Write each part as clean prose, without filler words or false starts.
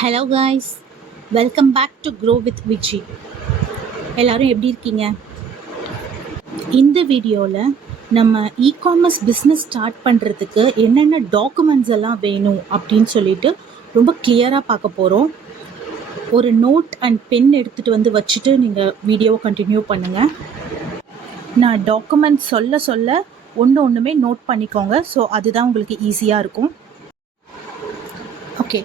Hello guys, welcome back to grow with Viji. எல்லோரும் எப்படி இருக்கீங்க? இந்த வீடியோவில் நம்ம இகாமர்ஸ் பிஸ்னஸ் ஸ்டார்ட் பண்ணுறதுக்கு என்னென்ன டாக்குமெண்ட்ஸ் எல்லாம் வேணும் அப்படின்னு சொல்லிட்டு ரொம்ப கிளியராக பார்க்க போகிறோம். ஒரு நோட் அண்ட் பென் எடுத்துகிட்டு வந்து வச்சுட்டு நீங்கள் வீடியோவை கண்டினியூ பண்ணுங்கள். நான் டாக்குமெண்ட்ஸ் சொல்ல ஒன்றுமே நோட் பண்ணிக்கோங்க. ஸோ அதுதான் உங்களுக்கு ஈஸியாக இருக்கும். ஓகே,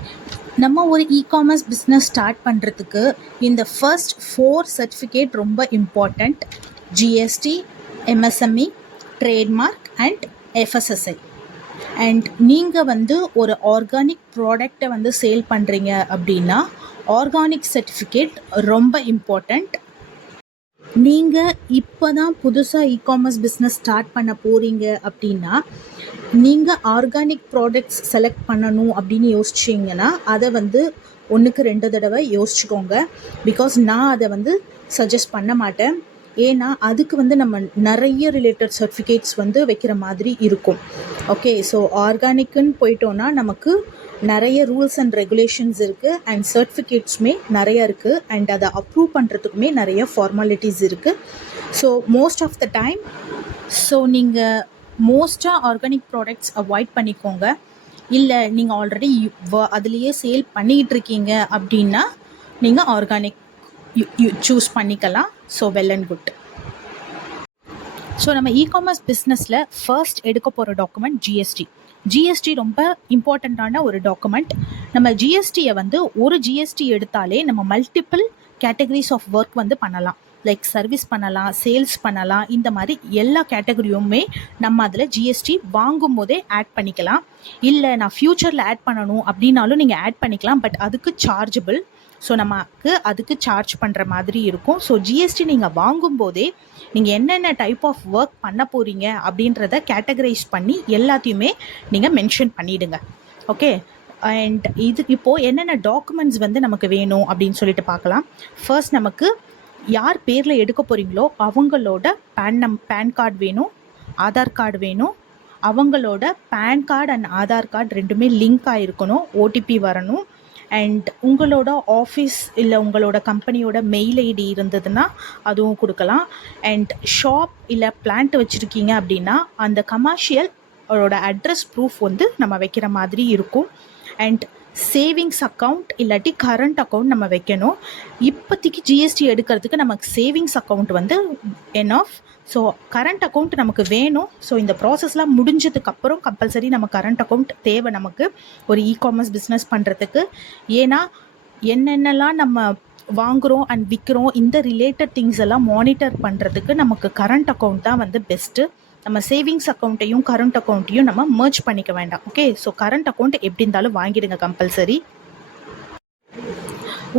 நம்ம ஒரு இகாமர்ஸ் பிஸ்னஸ் ஸ்டார்ட் பண்ணுறதுக்கு இந்த ஃபர்ஸ்ட் 4 சர்டிஃபிகேட் ரொம்ப important. GST, MSME, trademark and FSSI. And நீங்கள் ஒரு ஆர்கானிக் ப்ராடக்டை சேல் பண்ணுறீங்க அப்படின்னா ஆர்கானிக் சர்டிஃபிகேட் ரொம்ப இம்பார்ட்டண்ட். நீங்கள் இப்போ தான் புதுசாக இகாமர்ஸ் பிஸ்னஸ் ஸ்டார்ட் பண்ண போகிறீங்க அப்படின்னா நீங்கள் ஆர்கானிக் ப்ராடக்ட்ஸ் செலக்ட் பண்ணணும் அப்படின்னு யோசிச்சிங்கன்னா அதை 1க்கு 2 தடவை யோசிச்சுக்கோங்க. பிகாஸ் நான் அதை சஜஸ்ட் பண்ண மாட்டேன். ஏன்னா அதுக்கு நம்ம நிறைய ரிலேட்டட் சர்டிஃபிகேட்ஸ் வைக்கிற மாதிரி இருக்கும். ஓகே, ஸோ ஆர்கானிக்குன்னு போயிட்டோன்னா நமக்கு நிறைய ரூல்ஸ் அண்ட் ரெகுலேஷன்ஸ் இருக்குது அண்ட் சர்டிஃபிகேட்ஸுமே நிறைய இருக்குது அண்ட் அதை அப்ரூவ் பண்ணுறதுக்குமே நிறைய ஃபார்மாலிட்டிஸ் இருக்குது. So most of the time நீங்கள் மோஸ்ட்டாக ஆர்கானிக் ப்ராடக்ட்ஸ் அவாய்ட் பண்ணிக்கோங்க. இல்லை நீங்கள் ஆல்ரெடி அதுலேயே சேல் பண்ணிக்கிட்டு இருக்கீங்க அப்படின்னா நீங்கள் ஆர்கானிக் சூஸ் பண்ணிக்கலாம். So well and good. So நம்ம இகாமர்ஸ் பிஸ்னஸில் ஃபர்ஸ்ட் எடுக்க போகிற டாக்குமெண்ட் ஜிஎஸ்டி ரொம்ப இம்பார்ட்டண்ட்டான ஒரு டாக்குமெண்ட். நம்ம ஜிஎஸ்டியை ஒரு ஜிஎஸ்டி எடுத்தாலே நம்ம மல்டிபிள் கேட்டகரிஸ் ஆஃப் ஒர்க் பண்ணலாம். லைக் சர்வீஸ் பண்ணலாம், சேல்ஸ் பண்ணலாம். இந்த மாதிரி எல்லா கேட்டகரியுமே நம்ம அதில் ஜிஎஸ்டி வாங்கும் போதே ஆட் பண்ணிக்கலாம். இல்லை நான் ஃப்யூச்சரில் ஆட் பண்ணணும் அப்படின்னாலும் நீங்கள் ஆட் பண்ணிக்கலாம். பட் அதுக்கு சார்ஜபிள். ஸோ நமக்கு அதுக்கு சார்ஜ் பண்ணுற மாதிரி இருக்கும். ஸோ ஜிஎஸ்டி நீங்கள் வாங்கும்போதே நீங்கள் என்னென்ன டைப் ஆஃப் ஒர்க் பண்ண போகிறீங்க அப்படின்றத கேட்டகரைஸ் பண்ணி எல்லாத்தையுமே நீங்கள் மென்ஷன் பண்ணிவிடுங்க. ஓகே, அண்ட் இப்போது என்னென்ன டாக்குமெண்ட்ஸ் நமக்கு வேணும் அப்படின்னு சொல்லிட்டு பார்க்கலாம். ஃபர்ஸ்ட் நமக்கு யார் பேரில் எடுக்க போகிறீங்களோ அவங்களோட பேன் கார்டு வேணும், ஆதார் கார்டு வேணும். அவங்களோட PAN card and Aadhaar card ரெண்டுமே லிங்க் ஆகிருக்கணும். ஓடிபி வரணும். அண்ட் உங்களோட ஆஃபீஸ் இல்லை உங்களோட கம்பெனியோட மெயில் ஐடி இருந்ததுன்னா அதுவும் கொடுக்கலாம். அண்ட் ஷாப் இல்லை பிளான்ட் வச்சுருக்கீங்க அப்படின்னா அந்த கமர்ஷியலோட அட்ரஸ் ப்ரூஃப் நம்ம வைக்கிற மாதிரி இருக்கும். அண்ட் சேவிங்ஸ் அக்கௌண்ட் இல்லாட்டி கரண்ட் அக்கௌண்ட் நம்ம வைக்கணும். இப்போதைக்கு ஜிஎஸ்டி எடுக்கிறதுக்கு நமக்கு savings account n of. So current account நமக்கு வேணும். ஸோ இந்த ப்ராசஸ்லாம் முடிஞ்சதுக்கப்புறம் கம்பல்சரி நம்ம கரண்ட் அக்கௌண்ட் தேவை நமக்கு ஒரு இகாமர்ஸ் பிஸ்னஸ் பண்ணுறதுக்கு. ஏன்னா என்னென்னலாம் நம்ம வாங்குகிறோம் அண்ட் விற்கிறோம் இந்த ரிலேட்டட் திங்ஸ் எல்லாம் மானிட்டர் பண்ணுறதுக்கு நமக்கு கரண்ட் அக்கௌண்ட் தான் பெஸ்ட்டு. நம்ம சேவிங்ஸ் அக்கௌண்ட்டையும் கரண்ட் அக்கௌண்ட்டையும் நம்ம மர்ஜ் பண்ணிக்க வேண்டாம். ஓகே, ஸோ கரண்ட் அக்கௌண்ட் எப்படி இருந்தாலும் வாங்கிடுங்க கம்பல்சரி.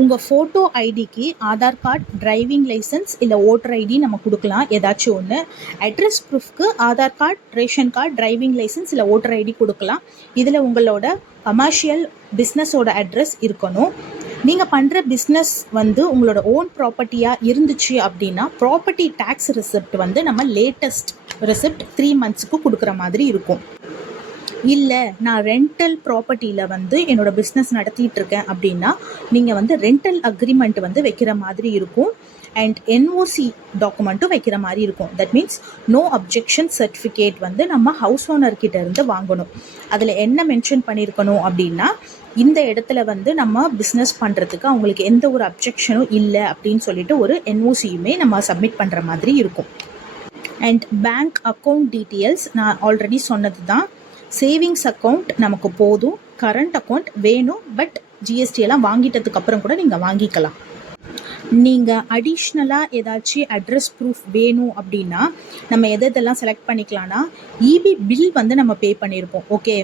உங்கள் ஃபோட்டோ ஐடிக்கு ஆதார் கார்டு, டிரைவிங் லைசன்ஸ் இல்லை ஓட்டர் ஐடி நம்ம கொடுக்கலாம், ஏதாச்சும் ஒன்று. அட்ரஸ் ப்ரூஃப்க்கு Aadhaar card, ration card, driving licence இல்லை ஓட்டர் ஐடி கொடுக்கலாம். இதில் உங்களோட கமர்ஷியல் பிஸ்னஸோட அட்ரஸ் இருக்கணும். நீங்கள் பண்ணுற பிஸ்னஸ் உங்களோட ஓன் ப்ராப்பர்ட்டியாக இருந்துச்சு அப்படின்னா ப்ராப்பர்ட்டி டேக்ஸ் ரிசிப்ட் நம்ம லேட்டஸ்ட் ரிசிப்ட் 3 மந்த்ஸுக்கு கொடுக்குற மாதிரி இருக்கும். இல்லை நான் ரெண்டல் ப்ராப்பர்ட்டியில் என்னோடய பிஸ்னஸ் நடத்திட்டு இருக்கேன் அப்படின்னா நீங்கள் ரெண்டல் அக்ரிமெண்ட் வைக்கிற மாதிரி இருக்கும். அண்ட் என்ஓசி டாக்குமெண்ட்டும் வைக்கிற மாதிரி இருக்கும். That means no objection certificate நம்ம ஹவுஸ் ஓனர்கிட்ட இருந்து வாங்கணும். அதில் என்ன மென்ஷன் பண்ணியிருக்கணும் அப்படின்னா இந்த இடத்துல நம்ம பிஸ்னஸ் பண்ணுறதுக்கு அவங்களுக்கு எந்த ஒரு அப்ஜெக்ஷனும் இல்லை அப்படின்னு சொல்லிட்டு ஒரு என்ஓசியுமே நம்ம சப்மிட் பண்ணுற மாதிரி இருக்கும். அண்ட் பேங்க் அக்கௌண்ட் டீட்டெயில்ஸ் நான் ஆல்ரெடி சொன்னது தான். சேவிங்ஸ் அக்கௌண்ட் நமக்கு போதும், கரண்ட் அக்கௌண்ட் வேணும். பட் ஜிஎஸ்டியெல்லாம் வாங்கிட்டதுக்கப்புறம் கூட நீங்கள் வாங்கிக்கலாம். நீங்கள் அடிஷ்னலாக ஏதாச்சும் அட்ரஸ் ப்ரூஃப் வேணும் அப்படின்னா நம்ம எதெல்லாம் செலக்ட் பண்ணிக்கலாம்னா இபி பில் நம்ம பே பண்ணியிருப்போம். ஓகே,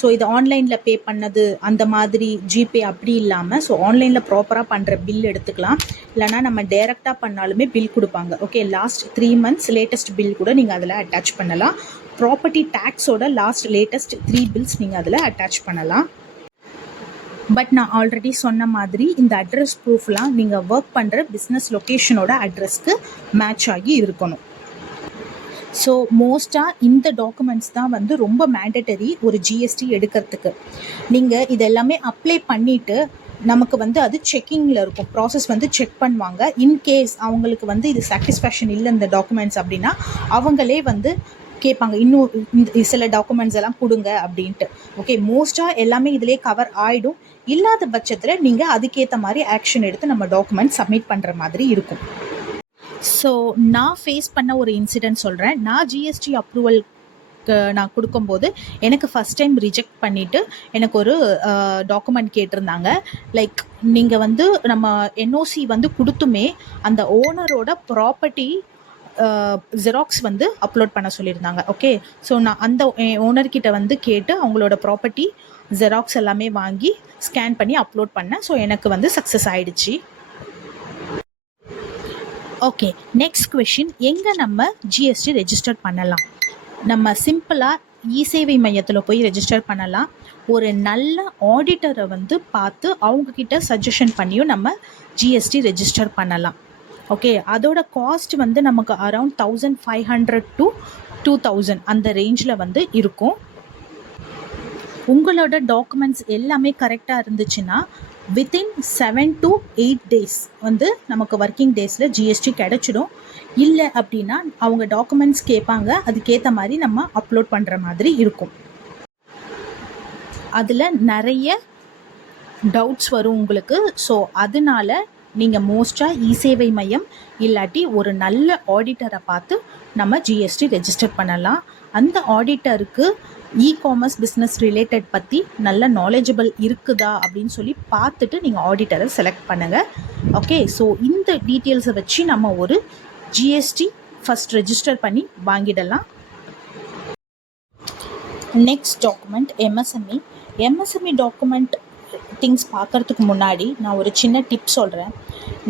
ஸோ இது ஆன்லைனில் பே பண்ணது அந்த மாதிரி ஜிபே அப்படி இல்லாமல் ஸோ ஆன்லைனில் ப்ராப்பராக பண்ணுற பில் எடுத்துக்கலாம். இல்லைனா நம்ம டைரெக்டாக பண்ணாலுமே பில் கொடுப்பாங்க. Okay, last 3 months latest bill கூட நீங்கள் அதில் அட்டாச் பண்ணலாம். ப்ராப்பர்ட்டி டேக்ஸோட லாஸ்ட் லேட்டஸ்ட் 3 பில்ஸ் நீங்கள் அதில் அட்டாச் பண்ணலாம். பட் நான் ஆல்ரெடி சொன்ன மாதிரி இந்த அட்ரஸ் ப்ரூஃப்லாம் நீங்கள் ஒர்க் பண்ணுற பிஸ்னஸ் லொக்கேஷனோட அட்ரஸ்க்கு மேட்ச் ஆகி இருக்கணும். ஸோ மோஸ்ட்டாக இந்த டாக்குமெண்ட்ஸ் தான் ரொம்ப மேண்டட்டரி ஒரு ஜிஎஸ்டி எடுக்கிறதுக்கு. நீங்கள் இதெல்லாமே அப்ளை பண்ணிவிட்டு நமக்கு வந்து அது செக்கிங்கில் இருக்கும். ப்ராசஸ் வந்து செக் பண்ணுவாங்க. இன்கேஸ் அவங்களுக்கு வந்து இது சாட்டிஸ்ஃபேக்ஷன் இல்லை இந்த டாக்குமெண்ட்ஸ் அப்படின்னா அவங்களே வந்து கேட்பாங்க, இன்னும் இந்த சில டாக்குமெண்ட்ஸ் எல்லாம் கொடுங்க அப்படின்ட்டு. ஓகே, மோஸ்ட்டாக எல்லாமே இதிலே கவர் ஆகிடும். இல்லாத பட்சத்தில் நீங்கள் அதுக்கேற்ற மாதிரி ஆக்ஷன் எடுத்து நம்ம டாக்குமெண்ட் சப்மிட் பண்ணுற மாதிரி இருக்கும். ஸோ நான் ஃபேஸ் பண்ண ஒரு இன்சிடென்ட் சொல்கிறேன். நான் ஜிஎஸ்டி அப்ரூவல் நான் கொடுக்கும்போது எனக்கு ஃபஸ்ட் டைம் ரிஜெக்ட் பண்ணிவிட்டு எனக்கு ஒரு டாக்குமெண்ட் கேட்டிருந்தாங்க. லைக் நீங்கள் வந்து நம்ம என்ஓசி வந்து கொடுத்துமே அந்த ஓனரோட ப்ராப்பர்ட்டி ஜெராக்ஸ் வந்து அப்லோட் பண்ண சொல்லியிருந்தாங்க. ஓகே, ஸோ நான் அந்த ஓனர்கிட்ட வந்து கேட்டு அவங்களோட ப்ராப்பர்ட்டி ஜெராக்ஸ் எல்லாமே வாங்கி ஸ்கேன் பண்ணி அப்லோட் பண்ணேன். ஸோ எனக்கு வந்து சக்ஸஸ் ஆகிடுச்சு. ஓகே, நெக்ஸ்ட் கொஷின், எங்கே நம்ம ஜிஎஸ்டி ரெஜிஸ்டர் பண்ணலாம்? நம்ம சிம்பிளாக இ-சேவை மையத்தில் போய் ரெஜிஸ்டர் பண்ணலாம். ஒரு நல்ல ஆடிட்டரை வந்து பார்த்து அவங்கக்கிட்ட சஜஷன் பண்ணியும் நம்ம ஜிஎஸ்டி ரெஜிஸ்டர் பண்ணலாம். ஓகே, அதோட காஸ்ட் வந்து நமக்கு அரவுண்ட் 1500 to 2000 அந்த ரேஞ்சில் வந்து இருக்கும். உங்களோட டாக்குமெண்ட்ஸ் எல்லாமே கரெக்டாக இருந்துச்சுன்னா வித்தின் 7 to 8 days வந்து நமக்கு ஒர்க்கிங் டேஸில் ஜிஎஸ்டி கிடச்சிடும். இல்லை அப்படின்னா அவங்க டாக்குமெண்ட்ஸ் கேட்பாங்க, அதுக்கேற்ற மாதிரி நம்ம அப்லோட் பண்ணுற மாதிரி இருக்கும். அதில் நிறைய டவுட்ஸ் வரும் உங்களுக்கு. ஸோ அதனால நீங்கள் மோஸ்ட்டாக இ-சேவை மையம் இல்லாட்டி ஒரு நல்ல ஆடிட்டரை பார்த்து நம்ம ஜிஎஸ்டி ரெஜிஸ்டர் பண்ணலாம். அந்த ஆடிட்டருக்கு இ-காமர்ஸ் பிஸ்னஸ் ரிலேட்டட் பற்றி நல்ல நாலேஜபிள் இருக்குதா அப்படின்னு சொல்லி பார்த்துட்டு நீங்கள் ஆடிட்டரை செலக்ட் பண்ணுங்கள். ஓகே, ஸோ இந்த டீட்டெயில்ஸை வச்சு நம்ம ஒரு ஜிஎஸ்டி ஃபஸ்ட் ரெஜிஸ்டர் பண்ணி வாங்கிடலாம். Next document MSME. MSME document things பார்க்குறதுக்கு முன்னாடி நான் ஒரு சின்ன டிப் சொல்கிறேன்.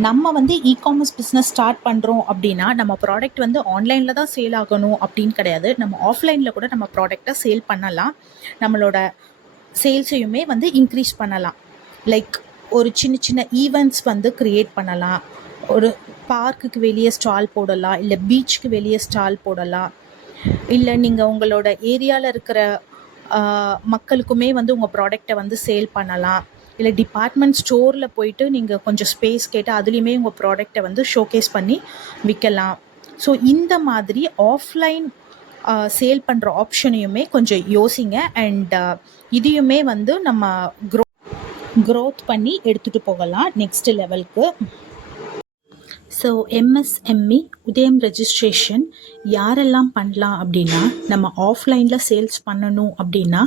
நம்ம வந்து இ-காமர்ஸ் பிஸ்னஸ் ஸ்டார்ட் பண்ணுறோம் அப்படின்னா நம்ம ப்ராடக்ட் வந்து ஆன்லைனில் தான் சேல் ஆகணும் அப்படின்னு கிடையாது. நம்ம ஆஃப்லைனில் கூட நம்ம ப்ராடக்டை சேல் பண்ணலாம். நம்மளோட சேல்ஸையுமே வந்து இன்க்ரீஸ் பண்ணலாம். லைக் ஒரு சின்ன சின்ன ஈவெண்ட்ஸ் வந்து க்ரியேட் பண்ணலாம். ஒரு பார்க்குக்கு வெளியே ஸ்டால் போடலாம், இல்லை பீச்சுக்கு வெளியே ஸ்டால் போடலாம். இல்லை நீங்கள் உங்களோட ஏரியாவில் இருக்கிற மக்களுக்குமே வந்து உங்கள் ப்ராடக்டை வந்து சேல் பண்ணலாம். இல்லை டிபார்ட்மெண்ட் ஸ்டோரில் போயிட்டு நீங்கள் கொஞ்சம் ஸ்பேஸ் கேட்டு அதுலேயுமே உங்கள் ப்ராடக்டை வந்து ஷோகேஸ் பண்ணி விற்கலாம். ஸோ இந்த மாதிரி ஆஃப்லைன் சேல் பண்ணுற ஆப்ஷனையுமே கொஞ்சம் யோசிங்க. அண்ட் இதையுமே வந்து நம்ம க்ரோத் பண்ணி எடுத்துகிட்டு போகலாம் நெக்ஸ்ட் லெவலுக்கு. ஸோ எம்எஸ்எம்இ உதயம் ரெஜிஸ்ட்ரேஷன் யாரெல்லாம் பண்ணலாம் அப்படின்னா, நம்ம ஆஃப்லைனில் சேல்ஸ் பண்ணணும் அப்படின்னா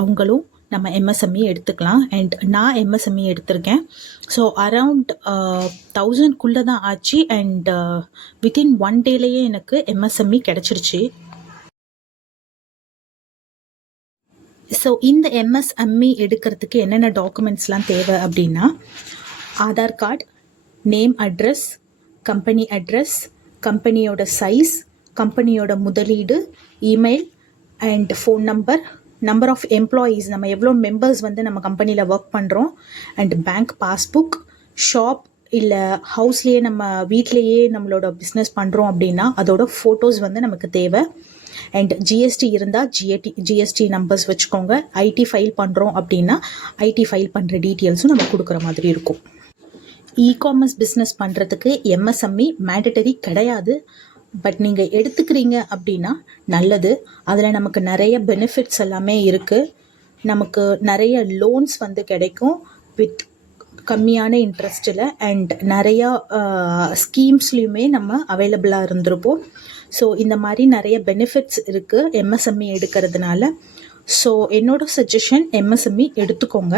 அவங்களும் நம்ம எம்எஸ்எம்இ எடுத்துக்கலாம். அண்ட் நான் எம்எஸ்எம்இ எடுத்திருக்கேன். ஸோ அரவுண்ட் 1000 தான் ஆச்சு. அண்ட் வித்தின் 1 டேலேயே எனக்கு எம்எஸ்எம்இ கிடச்சிருச்சு. ஸோ இந்த எம்எஸ்எம்இ எடுக்கிறதுக்கு என்னென்ன டாக்குமெண்ட்ஸ்லாம் தேவை அப்படின்னா, Aadhaar card, name, address, company address, கம்பெனியோட சைஸ், கம்பெனியோட முதலீடு, email and phone number, number of employees, நம்ம எவ்வளோ மெம்பர்ஸ் வந்து நம்ம கம்பெனியில் ஒர்க் பண்ணுறோம், அண்ட் பேங்க் பாஸ்புக், ஷாப் இல்லை ஹவுஸ்லேயே நம்ம வீட்லேயே நம்மளோட பிஸ்னஸ் பண்ணுறோம் அப்படின்னா அதோட ஃபோட்டோஸ் வந்து நமக்கு தேவை. அண்ட் ஜிஎஸ்டி இருந்தால் ஜிஎஸ்டி நம்பர்ஸ் வச்சுக்கோங்க. ஐடி ஃபைல் பண்ணுறோம் அப்படின்னா ஐடி ஃபைல் பண்ணுற டீட்டெயில்ஸும் நம்ம கொடுக்குற மாதிரி இருக்கும். இ-காமர்ஸ் பிஸ்னஸ் பண்ணுறதுக்கு எம்எஸ்எம்இ மேண்டட்டரி கிடையாது. பட் நீங்கள் எடுத்துக்கிறீங்க அப்படின்னா நல்லது. அதில் நமக்கு நிறைய பெனிஃபிட்ஸ் எல்லாமே இருக்குது. நமக்கு நிறைய லோன்ஸ் வந்து கிடைக்கும் வித் கம்மியான இன்ட்ரெஸ்ட்டில். அண்ட் நிறையா ஸ்கீம்ஸ்லேயுமே நம்ம அவைலபிளாக இருந்திருப்போம். ஸோ இந்த மாதிரி நிறைய பெனிஃபிட்ஸ் இருக்குது எம்எஸ்எம்இ எடுக்கிறதுனால. ஸோ என்னோட சஜஷன் எம்எஸ்எம்இ எடுத்துக்கோங்க.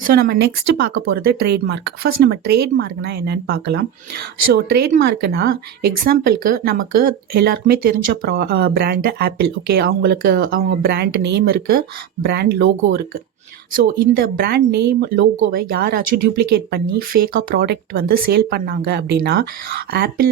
ஸோ நம்ம நெக்ஸ்ட்டு பார்க்க போகிறது ட்ரேட்மார்க். ஃபர்ஸ்ட் நம்ம ட்ரேட்மார்க்னால் என்னென்னு பார்க்கலாம். ஸோ ட்ரேட்மார்க்குனா எக்ஸாம்பிளுக்கு நமக்கு எல்லாருக்குமே தெரிஞ்ச பிராண்டு ஆப்பிள். ஓகே, அவங்க பிராண்ட் நேம் இருக்குது, பிராண்ட் லோகோ இருக்குது. ஸோ இந்த பிராண்ட் நேம் லோகோவை யாராச்சும் டூப்ளிகேட் பண்ணி ஃபேக்காக ப்ராடக்ட் வந்து சேல் பண்ணாங்க அப்படின்னா, ஆப்பிள்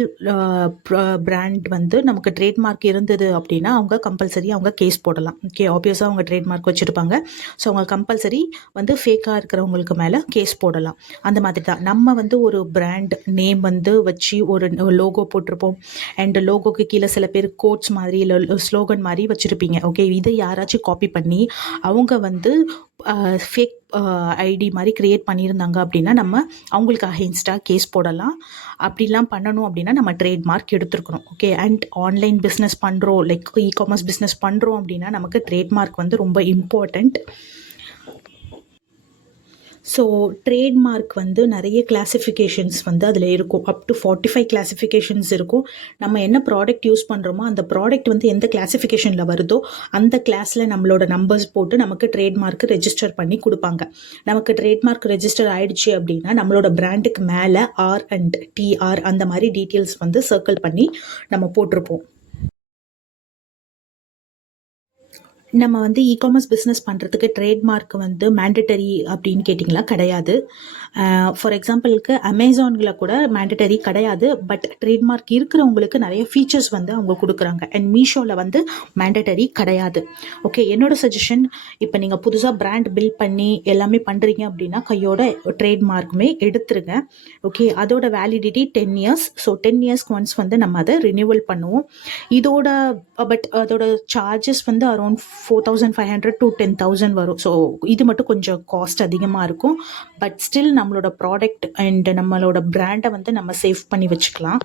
பிராண்ட் வந்து நமக்கு ட்ரேட்மார்க் இருந்தது அப்படின்னா அவங்க கம்பல்சரி அவங்க கேஸ் போடலாம். ஓகே, ஆப்வியஸாக அவங்க ட்ரேட்மார்க் வச்சுருப்பாங்க. ஸோ அவங்க கம்பல்சரி வந்து ஃபேக்காக இருக்கிறவங்களுக்கு மேலே கேஸ் போடலாம். அந்த மாதிரி தான் நம்ம வந்து ஒரு பிராண்ட் நேம் வந்து வச்சு ஒரு லோகோ போட்டிருப்போம். அண்ட் லோகோக்கு கீழே சில பேர் கோட்ஸ் மாதிரி இல்லை ஸ்லோகன் மாதிரி வச்சுருப்பீங்க. ஓகே, இதை யாராச்சும் காப்பி பண்ணி அவங்க வந்து ஃபேக் ஐடி மாதிரி க்ரியேட் பண்ணியிருந்தாங்க அப்படின்னா நம்ம அவங்களுக்கு அகெயின்ஸ்டாக கேஸ் போடலாம். அப்படிலாம் பண்ணணும் அப்படின்னா நம்ம ட்ரேட்மார்க் எடுத்துருக்கணும். ஓகே, அண்ட் ஆன்லைன் பிஸ்னஸ் பண்ணுறோம், லைக் இ-காமர்ஸ் பிஸ்னஸ் பண்ணுறோம் அப்படின்னா நமக்கு ட்ரேட்மார்க் வந்து ரொம்ப இம்பார்ட்டண்ட். ஸோ ட்ரேட்மார்க் வந்து நிறைய கிளாஸிஃபிகேஷன்ஸ் வந்து அதில் இருக்கும். அப் டு 45 கிளாஸிஃபிகேஷன்ஸ் இருக்கும். நம்ம என்ன ப்ராடக்ட் யூஸ் பண்ணுறோமோ அந்த ப்ராடக்ட் வந்து எந்த கிளாஸிஃபிகேஷனில் வருதோ அந்த கிளாஸில் நம்மளோட நம்பர்ஸ் போட்டு நமக்கு ட்ரேட்மார்க் ரெஜிஸ்டர் பண்ணி கொடுப்பாங்க. நமக்கு ட்ரேட்மார்க் ரெஜிஸ்டர் ஆயிடுச்சு அப்படின்னா நம்மளோட பிராண்டுக்கு மேலே ஆர் அண்ட் டிஆர் அந்த மாதிரி டீட்டெயில்ஸ் வந்து சர்க்கிள் பண்ணி நம்ம போட்டிருப்போம். நம்ம வந்து இ-காமர்ஸ் பிஸ்னஸ் பண்ணுறதுக்கு ட்ரேட்மார்க் வந்து மேண்டட்டரி அப்படின்னு கேட்டிங்களா? கிடையாது. ஃபார் எக்ஸாம்பிளுக்கு அமேசானில் கூட மேண்டட்டரி கிடையாது. பட் ட்ரேட்மார்க் இருக்கிறவங்களுக்கு நிறைய ஃபீச்சர்ஸ் வந்து அவங்க கொடுக்குறாங்க. அண்ட் மீஷோவில் வந்து மேண்டட்டரி கிடையாது. ஓகே, என்னோட சஜஷன், இப்போ நீங்கள் புதுசாக பிராண்ட் பில்ட் பண்ணி எல்லாமே பண்ணுறீங்க அப்படின்னா கையோட ட்ரேட்மார்க்குமே எடுத்துருங்க. ஓகே, அதோட வேலிடிட்டி 10 இயர்ஸ். ஸோ 10 இயர்ஸ்க்கு ஒன்ஸ் வந்து நம்ம அதை ரினியூவல் பண்ணுவோம். இதோட பட் அதோட சார்ஜஸ் வந்து அரௌண்ட் 4,500 to 10,000 வரும். ஸோ இது மட்டும் கொஞ்சம் காஸ்ட் அதிகமாக இருக்கும். பட் ஸ்டில் நம்மளோட ப்ராடக்ட் அண்ட் நம்மளோட பிராண்டை வந்து நம்ம சேவ் பண்ணி வச்சுக்கலாம்.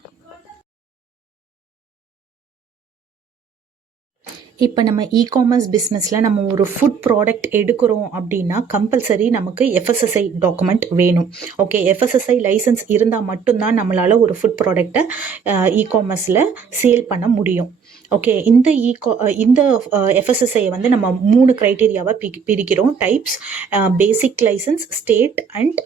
இப்போ நம்ம இ-காமர்ஸ் பிஸ்னஸில் நம்ம ஒரு ஃபுட் ப்ராடக்ட் எடுக்கிறோம் அப்படின்னா கம்பல்சரி நமக்கு எஃப்எஸ்எஸ்ஐ டாக்குமெண்ட் வேணும். ஓகே, எஃப்எஸ்எஸ்ஐ லைசன்ஸ் இருந்தால் மட்டும்தான் நம்மளால் ஒரு ஃபுட் ப்ராடக்டை இ-காமர்ஸில் சேல் பண்ண முடியும். ஓகே, இந்த எஃப்எஸ்எஸ்ஐயை வந்து நம்ம 3 க்ரைட்டீரியாவை பிரிக்கிறோம். Types, basic licence, state and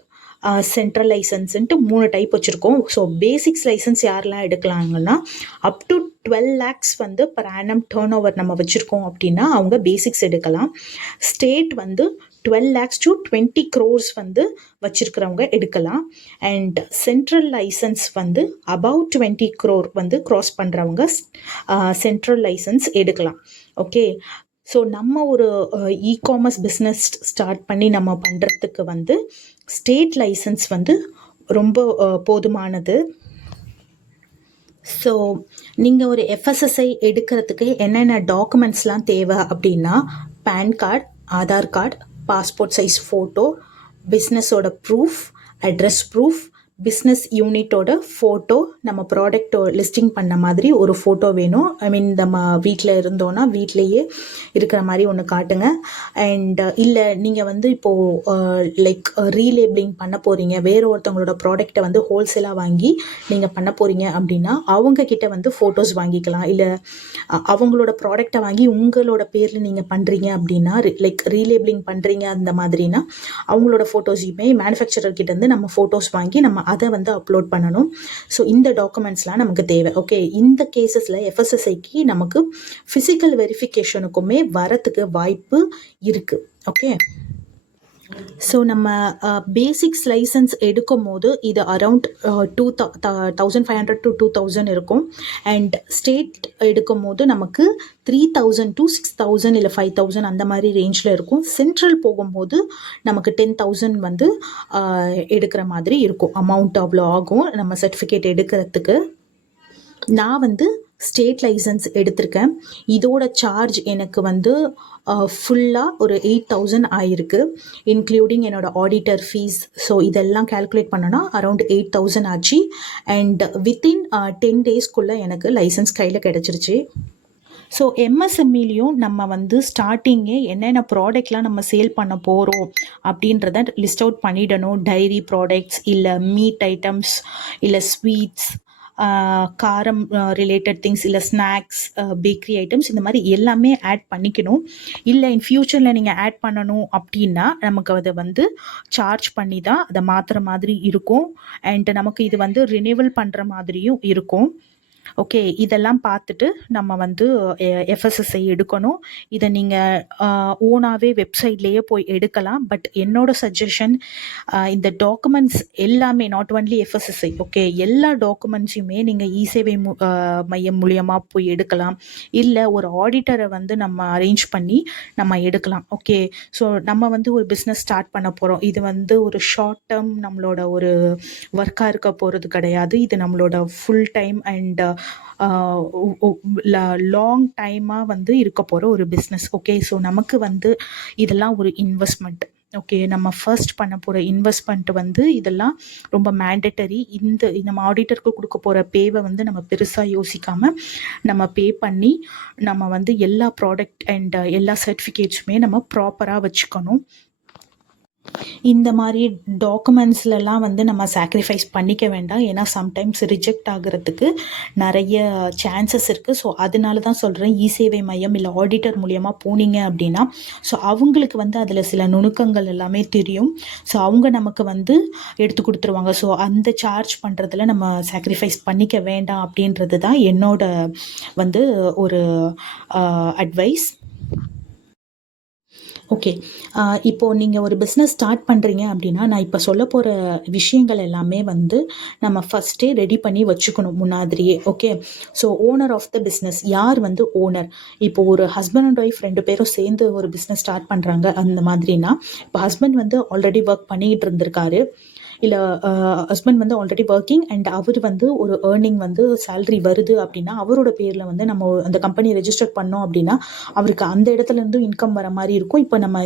central லைசன்ஸ்ன்ட்டு 3 டைப் வச்சுருக்கோம். ஸோ பேசிக்ஸ் லைசன்ஸ் யாரெல்லாம் எடுக்கலாங்கன்னா அப் டு 12 lakhs வந்து பர் ஆனம் டர்ன் ஓவர் நம்ம வச்சுருக்கோம் அப்படின்னா அவங்க பேசிக்ஸ் எடுக்கலாம். ஸ்டேட் வந்து 12 lakhs to 20 crores வந்து வச்சுருக்கிறவங்க எடுக்கலாம். அண்ட் சென்ட்ரல் லைசன்ஸ் வந்து அபவ் 20 crore வந்து க்ராஸ் பண்ணுறவங்க சென்ட்ரல் லைசன்ஸ் எடுக்கலாம். ஓகே, ஸோ நம்ம ஒரு இ-காமர்ஸ் பிஸ்னஸ் ஸ்டார்ட் பண்ணி நம்ம பண்ணுறதுக்கு வந்து ஸ்டேட் லைசன்ஸ் வந்து ரொம்ப போதுமானது. ஸோ நீங்கள் ஒரு எஃப்எஸ்எஸ்ஐ எடுக்கிறதுக்கு என்னென்ன டாக்குமெண்ட்ஸ்லாம் தேவை அப்படின்னா PAN card, Aadhaar card, passport size photo, பிஸ்னஸோட ப்ரூஃப், அட்ரஸ் ப்ரூஃப், பிஸ்னஸ் யூனிட்டோட ஃபோட்டோ, நம்ம ப்ராடக்டோ லிஸ்டிங் பண்ண மாதிரி ஒரு ஃபோட்டோ வேணும். ஐ மீன் நம்ம வீட்டில் இருந்தோன்னா வீட்டிலையே இருக்கிற மாதிரி ஒன்று காட்டுங்க. அண்ட் இல்லை நீங்கள் வந்து இப்போது லைக் ரீலேபிளிங் பண்ண போகிறீங்க, வேறு ஒருத்தவங்களோட ப்ராடக்டை வந்து ஹோல்சேலாக வாங்கி நீங்கள் பண்ண போகிறீங்க அப்படின்னா அவங்கக்கிட்ட வந்து ஃபோட்டோஸ் வாங்கிக்கலாம். இல்லை அவங்களோட ப்ராடக்டை வாங்கி உங்களோட பேரில் நீங்கள் பண்ணுறீங்க அப்படின்னா லைக் ரீலேபிளிங் பண்ணுறீங்க அந்த மாதிரினா அவங்களோட ஃபோட்டோஸையுமே மேனுஃபேக்சரர்கிட்டேருந்து நம்ம ஃபோட்டோஸ் வாங்கி நம்ம அதை வந்து அப்லோட் பண்ணணும். ஸோ இந்த டாக்குமெண்ட்ஸ்லாம் நமக்கு தேவை. ஓகே, இந்த கேசஸில் எஃப்எஸ்எஸ்ஐக்கு நமக்கு ஃபிசிக்கல் வெரிஃபிகேஷனுக்குமே வரத்துக்கு வாய்ப்பு இருக்குது. ஓகே, ஸோ நம்ம பேசிக்ஸ் லைசன்ஸ் எடுக்கும் போது இது அரவுண்ட் 2,500 to 2,000 இருக்கும். அண்ட் ஸ்டேட் எடுக்கும் போது நமக்கு 3,000 to 6,000 இல்லை 5,000 அந்த மாதிரி ரேஞ்சில் இருக்கும். சென்ட்ரல் போகும்போது நமக்கு 10,000 வந்து எடுக்கிற மாதிரி இருக்கும். அமௌண்ட் அவ்வளோ ஆகும் நம்ம சர்டிஃபிகேட் எடுக்கிறதுக்கு. நான் வந்து ஸ்டேட் லைசன்ஸ் எடுத்திருக்கேன். இதோட சார்ஜ் எனக்கு வந்து ஃபுல்லாக ஒரு 8,000 ஆயிருக்கு, இன்க்ளூடிங் என்னோட ஆடிட்டர் ஃபீஸ். ஸோ இதெல்லாம் கேல்குலேட் பண்ணோன்னா அரௌண்ட் 8,000 ஆச்சு. அண்ட் வித்தின் 10 daysக்குள்ளே எனக்கு லைசன்ஸ் கையில் கிடச்சிருச்சு. ஸோ எம்எஸ்எம்இலையும் நம்ம வந்து ஸ்டார்டிங்கே என்னென்ன ப்ராடக்ட்லாம் நம்ம சேல் பண்ண போகிறோம் அப்படின்றத லிஸ்ட் அவுட் பண்ணிடணும். டைரி ப்ராடக்ட்ஸ், இல்லை மீட் ஐட்டம்ஸ், இல்லை ஸ்வீட்ஸ், காரம் ரிலேட்டட் திங்ஸ், இல்லை ஸ்நாக்ஸ், பேக்கரி ஐட்டம்ஸ், இந்த மாதிரி எல்லாமே ஆட் பண்ணிக்கணும். இல்லை இன் ஃப்யூச்சரில் நீங்கள் ஆட் பண்ணணும் அப்படின்னா நமக்கு அதை வந்து சார்ஜ் பண்ணி தான் அதை மாற்றுற மாதிரி இருக்கும். அண்ட் நமக்கு இது வந்து ரினியூவல் பண்ணுற மாதிரியும் இருக்கும். ஓகே, இதெல்லாம் பார்த்துட்டு நம்ம வந்து எஃப்எஸ்எஸ்ஐ எடுக்கணும். இதை நீங்கள் ஓனாகவே வெப்சைட்லேயே போய் எடுக்கலாம். பட் என்னோட சஜஷன், இந்த டாக்குமெண்ட்ஸ் எல்லாமே நாட் ஒன்லி எஃப்எஸ்எஸ்ஐ, ஓகே, எல்லா டாக்குமெண்ட்ஸையுமே நீங்கள் இ-சேவை மையம் மூலியமாக போய் எடுக்கலாம். இல்லை ஒரு ஆடிட்டரை வந்து நம்ம அரேஞ்ச் பண்ணி நம்ம எடுக்கலாம். ஓகே, ஸோ நம்ம வந்து ஒரு பிஸ்னஸ் ஸ்டார்ட் பண்ண போகிறோம். இது வந்து ஒரு ஷார்ட் டேர்ம் நம்மளோட ஒரு ஒர்க்காக இருக்க போகிறது கிடையாது. இது நம்மளோட ஃபுல் டைம் அண்ட் லாங் டைமாக வந்து இருக்க போகிற ஒரு பிஸ்னஸ். ஓகே, ஸோ நமக்கு வந்து இதெல்லாம் ஒரு இன்வெஸ்ட்மெண்ட். ஓகே, நம்ம ஃபர்ஸ்ட் பண்ண போகிற இன்வெஸ்ட்மெண்ட் வந்து இதெல்லாம் ரொம்ப மேண்டட்டரி. நம்ம ஆடிட்டருக்கு கொடுக்க போகிற பேவை வந்து நம்ம பெருசாக யோசிக்காமல் நம்ம பே பண்ணி நம்ம வந்து எல்லா ப்ராடக்ட் அண்ட் எல்லா சர்டிஃபிகேட்ஸுமே நம்ம ப்ராப்பராக வச்சுக்கணும். இந்த மாதிரி டாக்குமெண்ட்ஸ்லலாம் வந்து நம்ம சாக்ரிஃபைஸ் பண்ணிக்க வேண்டாம். ஏன்னா சம்டைம்ஸ் ரிஜெக்ட் ஆகிறதுக்கு நிறைய சான்சஸ் இருக்குது. ஸோ அதனால தான் சொல்கிறேன், இ-சேவை மையம் இல்லை ஆடிட்டர் மூலியமாக போனீங்க அப்படின்னா, ஸோ அவங்களுக்கு வந்து அதில் சில நுணுக்கங்கள் எல்லாமே தெரியும். ஸோ அவங்க நமக்கு வந்து எடுத்து கொடுத்துருவாங்க. ஸோ அந்த சார்ஜ் பண்ணுறதுல நம்ம சாக்ரிஃபைஸ் பண்ணிக்க வேண்டாம் அப்படின்றது தான் என்னோட வந்து ஒரு அட்வைஸ். ஓகே, இப்போது நீங்கள் ஒரு பிஸ்னஸ் ஸ்டார்ட் பண்ணுறீங்க அப்படின்னா, நான் இப்போ சொல்ல போகிற விஷயங்கள் எல்லாமே வந்து நம்ம ஃபஸ்ட்டே ரெடி பண்ணி வச்சுக்கணும் முன்னாடியே. Okay, so owner of the business யார் வந்து ஓனர்? இப்போது ஒரு ஹஸ்பண்ட் அண்ட் ஒய்ஃப் 2 பேரும் சேர்ந்து ஒரு பிஸ்னஸ் ஸ்டார்ட் பண்ணுறாங்க அந்த மாதிரினா, இப்போ ஹஸ்பண்ட் வந்து ஆல்ரெடி ஒர்க் பண்ணிக்கிட்டு இருந்திருக்காரு, இல்லை ஹஸ்பண்ட் வந்து ஆல்ரெடி ஒர்க்கிங் அண்ட் அவர் வந்து ஒரு ஏர்னிங் வந்து சேலரி வருது அப்படின்னா, அவரோட பேரில் வந்து நம்ம அந்த கம்பெனி ரெஜிஸ்டர் பண்ணோம் அப்படின்னா அவருக்கு அந்த இடத்துல இருந்தும் இன்கம் வர மாதிரி இருக்கும். இப்போ நம்ம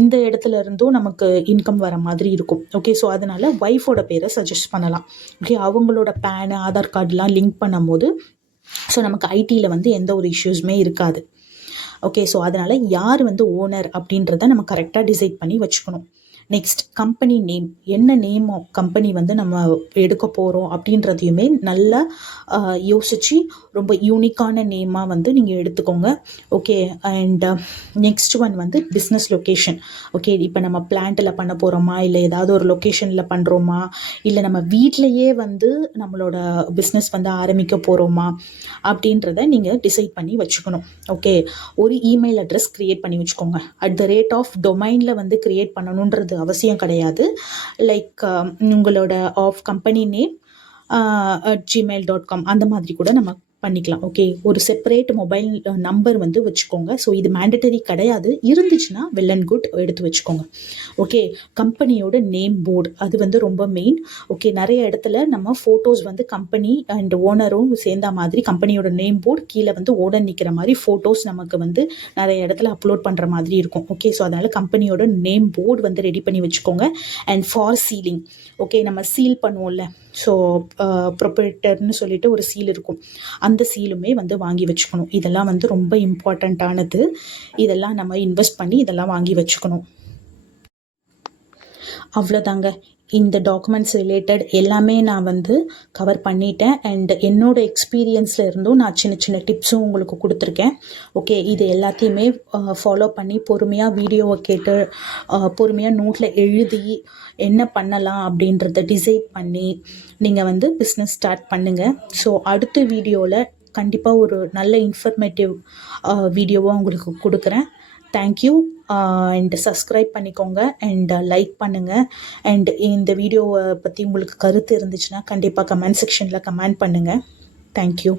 இந்த இடத்துல இருந்தும் நமக்கு இன்கம் வர மாதிரி இருக்கும். ஓகே, ஸோ அதனால ஒய்ஃபோட பேரை சஜஸ்ட் பண்ணலாம். ஓகே, அவங்களோட பேனு ஆதார் கார்டெலாம் லிங்க் பண்ணும்போது ஸோ நமக்கு ஐடியில் வந்து எந்த ஒரு இஷ்யூஸுமே இருக்காது. ஓகே, ஸோ அதனால் யார் வந்து ஓனர் அப்படின்றத நம்ம கரெக்டாக டிசைட் பண்ணி வச்சுக்கணும். Next, company name. என்ன நேம் ஆஃப் கம்பெனி வந்து நம்ம எடுக்க போகிறோம் அப்படின்றதையுமே நல்லா யோசித்து ரொம்ப யூனிக்கான நேமாக வந்து நீங்கள் எடுத்துக்கோங்க. ஓகே, அண்ட் நெக்ஸ்ட் ஒன் வந்து பிஸ்னஸ் லொக்கேஷன். ஓகே, இப்போ நம்ம பிளான்ட்டில் பண்ண போகிறோமா, இல்லை ஏதாவது ஒரு லொக்கேஷனில் பண்ணுறோமா, இல்லை நம்ம வீட்டிலையே வந்து நம்மளோட பிஸ்னஸ் வந்து ஆரம்பிக்க போகிறோமா அப்படின்றத நீங்கள் டிசைட் பண்ணி வச்சுக்கணும். ஓகே, ஒரு இமெயில் அட்ரஸ் க்ரியேட் பண்ணி வச்சுக்கோங்க. @டொமைனில் வந்து க்ரியேட் பண்ணணுன்றது அவசியம் கிடையாது. லைக் உங்களோட ஆஃப் கம்பெனி நேம் @gmail.com அந்த மாதிரி கூட நம்ம பண்ணிக்கலாம். ஓகே, ஒரு செப்பரேட் மொபைல் நம்பர் வந்து வச்சுக்கோங்க. ஸோ இது மேண்டட்டரி கிடையாது, இருந்துச்சுன்னா வெல் அண்ட் குட், எடுத்து வச்சுக்கோங்க. ஓகே, கம்பெனியோட நேம் போர்டு அது வந்து ரொம்ப மெயின். ஓகே, நிறைய இடத்துல நம்ம ஃபோட்டோஸ் வந்து கம்பெனி அண்ட் ஓனரும் சேர்ந்த மாதிரி கம்பெனியோட நேம் போர்டு கீழே வந்து ஓட நிற்கிற மாதிரி ஃபோட்டோஸ் நமக்கு வந்து நிறைய இடத்துல அப்லோட் பண்ணுற மாதிரி இருக்கும். ஓகே, ஸோ அதனால் கம்பெனியோட நேம் போர்டு வந்து ரெடி பண்ணி வச்சுக்கோங்க. அண்ட் ஃபார் சீலிங், ஓகே, நம்ம சீல் பண்ணுவோம்ல, ஸோ ப்ரொப்ரைட்டர்னு சொல்லிட்டு ஒரு சீல் இருக்கும், அந்த சீலுமே வந்து வாங்கி வச்சுக்கணும். இதெல்லாம் வந்து ரொம்ப இம்பார்ட்டண்ட்டானது. இதெல்லாம் நம்ம இன்வெஸ்ட் பண்ணி இதெல்லாம் வாங்கி வச்சுக்கணும். அவ்வளோதாங்க, இந்த டாக்குமெண்ட்ஸ் ரிலேட்டட் எல்லாமே நான் வந்து கவர் பண்ணிட்டேன். அண்ட் என்னோடய எக்ஸ்பீரியன்ஸில் இருந்தும் நான் சின்ன சின்ன டிப்ஸும் உங்களுக்கு கொடுத்துருக்கேன். ஓகே, இது எல்லாத்தையுமே ஃபாலோ பண்ணி பொறுமையாக வீடியோவை கேட்டு பொறுமையாக நோட்டில் எழுதி என்ன பண்ணலாம் அப்படின்றத டிசைட் பண்ணி நீங்கள் வந்து பிஸ்னஸ் ஸ்டார்ட் பண்ணுங்கள். ஸோ அடுத்த வீடியோவில் கண்டிப்பாக ஒரு நல்ல இன்ஃபர்மேட்டிவ் வீடியோவாக உங்களுக்கு கொடுக்குறேன். தேங்க்யூ. அண்ட் சப்ஸ்கிரைப் பண்ணிக்கோங்க அண்ட் லைக் பண்ணுங்கள். அண்ட் இந்த வீடியோவை பற்றி உங்களுக்கு கருத்து இருந்துச்சுன்னா கண்டிப்பாக கமெண்ட் செக்ஷனில் கமெண்ட் பண்ணுங்கள். தேங்க்யூ.